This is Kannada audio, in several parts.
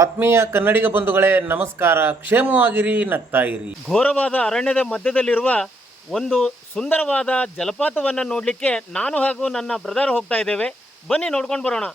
ಆತ್ಮೀಯ ಕನ್ನಡಿಗ ಬಂಧುಗಳೇ, ನಮಸ್ಕಾರ. ಕ್ಷೇಮವಾಗಿರಿ ನಗ್ತಾ ಇರಿ ಘೋರವಾದ ಅರಣ್ಯದ ಮಧ್ಯದಲ್ಲಿರುವ ಒಂದು ಸುಂದರವಾದ ಜಲಪಾತವನ್ನು ನೋಡಲಿಕ್ಕೆ ನಾನು ಹಾಗೂ ನನ್ನ ಬ್ರದರ್ ಹೋಗ್ತಾ ಇದ್ದೇವೆ. ಬನ್ನಿ ನೋಡ್ಕೊಂಡು ಬರೋಣ.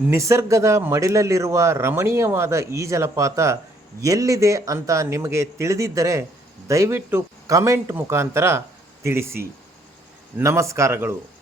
ನಿಸರ್ಗದ ಮಡಿಲಲ್ಲಿರುವ ರಮಣೀಯವಾದ ಈ ಜಲಪಾತ ಎಲ್ಲಿದೆ ಅಂತ ನಿಮಗೆ ತಿಳಿದಿದ್ದರೆ ದಯವಿಟ್ಟು ಕಮೆಂಟ್ ಮುಖಾಂತರ ತಿಳಿಸಿ. ನಮಸ್ಕಾರಗಳು.